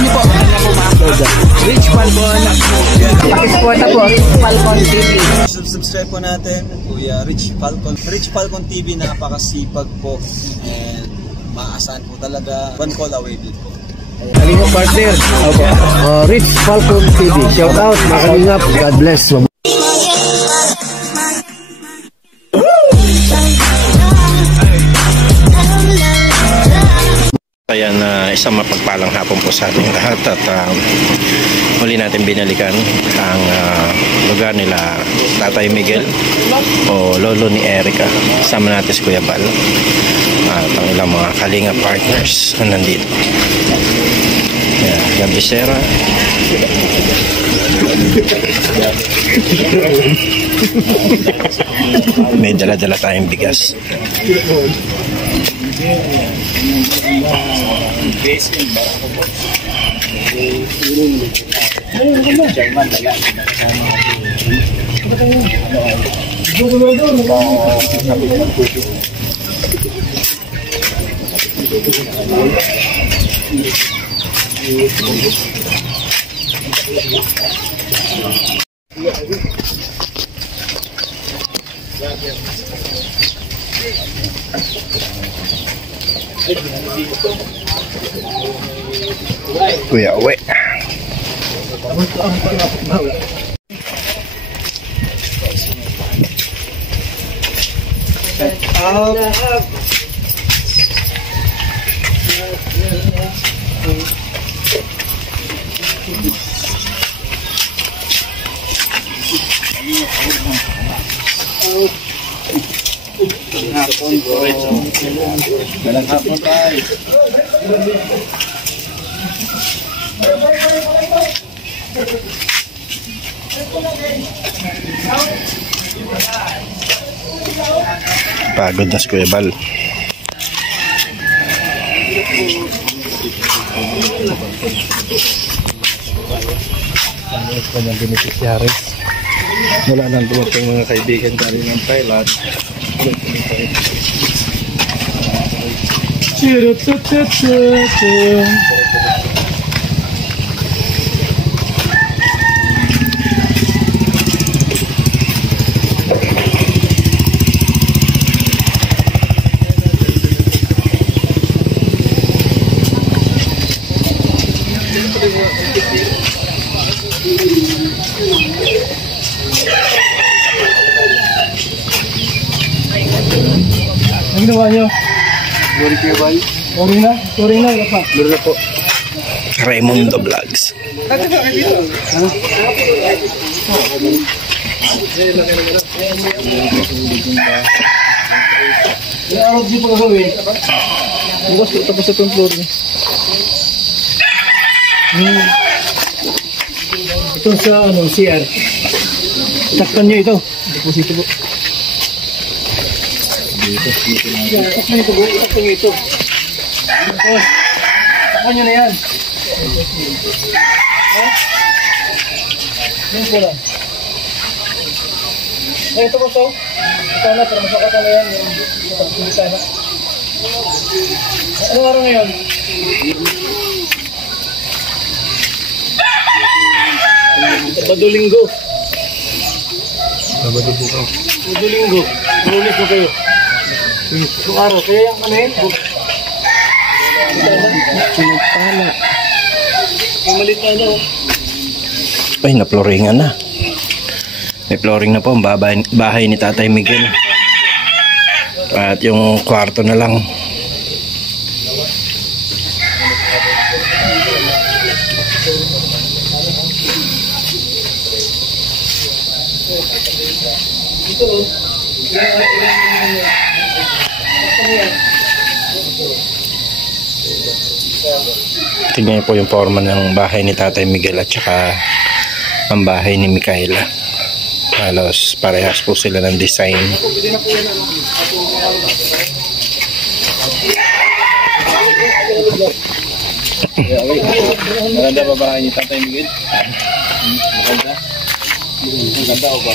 niyo po. Ano po ma-upload? Rich Falcon. Pakisuporta po. Rich Falcon TV. Subscribe po natin, Kuya Rich Falcon. Rich Falcon TV, napakasipag po. And maasahan po talaga. One call away din po. Kalingap partner. Rich Falcon TV. Shout out mga kalingap. God bless. Ayan, isang mapagpalang hapon po sa ating lahat at muli natin binalikan ang lugar nila Tatay Miguel o Lolo ni Erica. Sama natin si Kuya Bal at ang ilang mga kalinga partners na nandito. Ayan, Gabisera. May dala-dala tayong bigas. Kuya Uwe. Dalang hapon tayo. Pagod na si Kuya Bal. Kanyang beneficiaries. Wala nang dumating mga kaibigan galing ng Thailand. Ang ginawa nyo? Sorry Kuya Bal. Sorry na? Sorry na? Lura po. Raimundo Vlogs. Yung araw di pa gagawin. Tapos itong floor niya. Ito sa CR. Takpan nyo ito. Deposito po. Takpan nyo ito po. Takpan nyo ito. Takpan nyo na yan. Yan po lang. Ito po so. Ito na, para masakatan na yan. Ito na. Anong araw ngayon? Sabado-linggo. Sabado-linggo. Sabado-linggo. Lunes na kayo. Itong araw. Kaya yung ano yun? Pinagpala. Yung malit na ano. Ay, na-flooringan na. May flooring na po ang bahay ni Tatay Miguel. At yung kwarto na lang. Tignan niyo po yung forma ng bahay ni Tatay Miguel at saka ang bahay ni Micaela. Halos parehas po sila ng design. Maganda ba bahay ni Tatay Miguel? Maganda? Maganda o ba?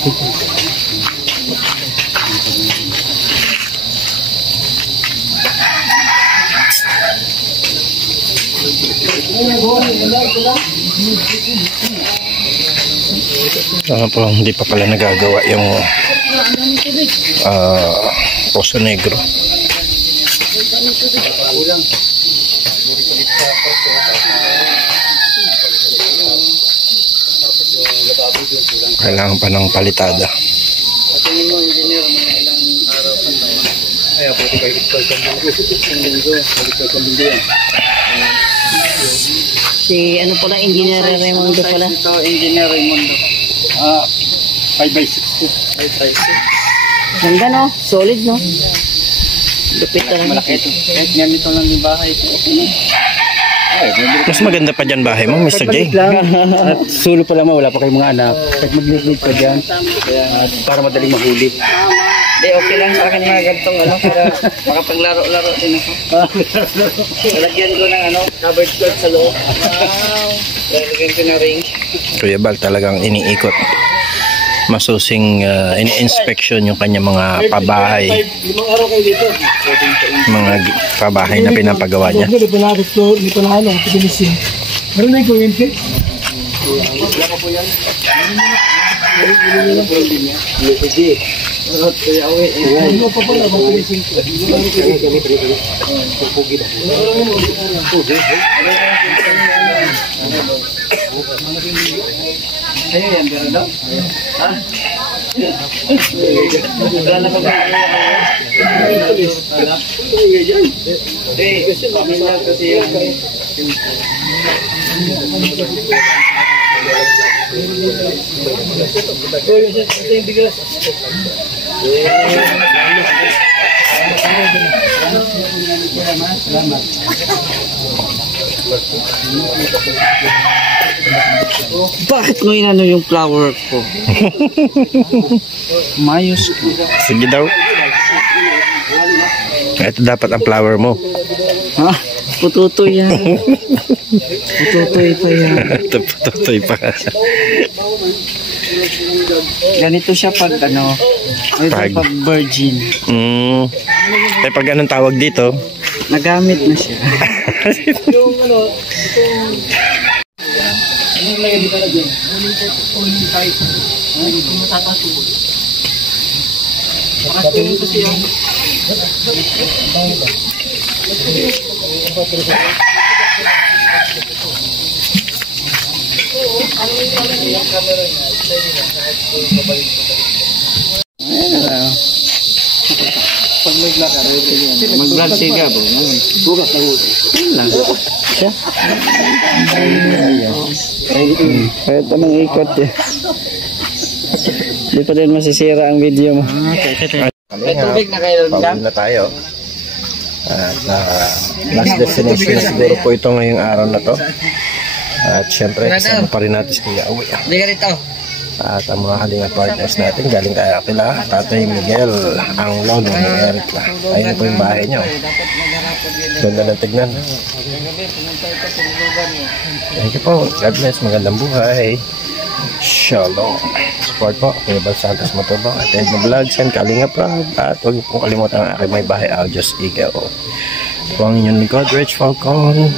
Po, hindi pa pala nagagawa yung Poso Negro. Kailangan pa ng palitada. Si ano pala, Engineer Raimundo pala. Ito, Engineer Raimundo. 5x6 to. 5x6. Ganda no? Solid no? Lupit talaga. Malaki ito. Kahit ganito lang yung bahay. Mas maganda pa dyan bahay mo, Mr. J. At sulo pa lamang, wala pa kayong mga anak. Kahit mag-lead ka dyan, para madaling mahuli. Di, okay lang sa akin mga gantong ano, para makapaglaro-laro din ako. Lalagyan ko ng ano, covered skirt sa loob. Wow! Lalagyan ko na ring. Kuya Bal talagang iniikot. Masusing ini-inspection yung kanya mga pabahay. Mga pabahay na pinapagawa niya. Hindi pa na ano, pagkinisin. Meron na yung kuryente? Wala pa po yan. Ano pa pala, pagkinisin. Ayo yan, pero daw. Ha? Wala na pa ba? Eh, pamilya kasi yan. Bakit mo inano yung flower ko? Mayos ko. Sige daw. Ito dapat ang flower mo. Ha? Pututoy yan. Pututoy pa yan. Ito patutoy pa. Ganito siya pag ano, pag virgin. Eh pag anong tawag dito? Nagamit na siya. Yung ano, ano lagay dito na dyan? Uling type. Kung matatasun. Makatulong kasi yan. Pag maglakar, mag-vlog siya po. Bukas na bukas. Siya? Kahit anong ikot eh. Hindi pa din masisira ang video mo. May tubig na kayo doon ka? Pauwi na tayo. At last destination na siguro po ito ngayong araw na to. At syempre, kasama pa rin natin si Kuya Awi. Hindi ka rito. At ang mga halinga partners natin, galing kay Akila, Tatay Miguel, ang lolo ni Eric. Ayun po yung bahay niya. Ganda ng tignan. Thank you po. God bless. Magandang buhay. Shalom. Support po. Kuya Bal Santos Matubang. At Edna Vlogs and Kalinga Prab. At huwag pong kalimutan ang aking may bahay. Audios Ikaw. Ito ang inyong likod, Rich Falcon.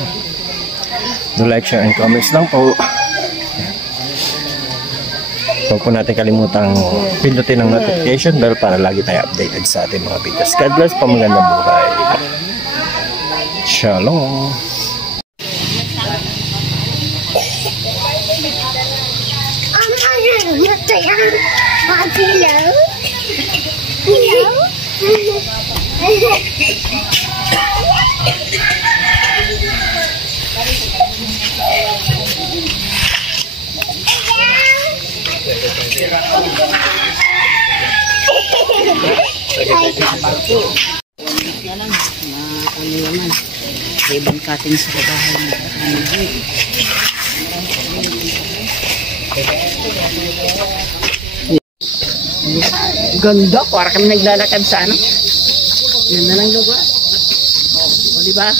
Do like, share, and comments lang po. Huwag po natin kalimutang pindutin ang notification bell para lagi tayo updated sa ating mga videos. God bless po. Magandang buhay. Shalom. Ibang cutting sa bahay mo. Ganda, para kami naglalakad sa ano. Ganda ng lugar. O, diba?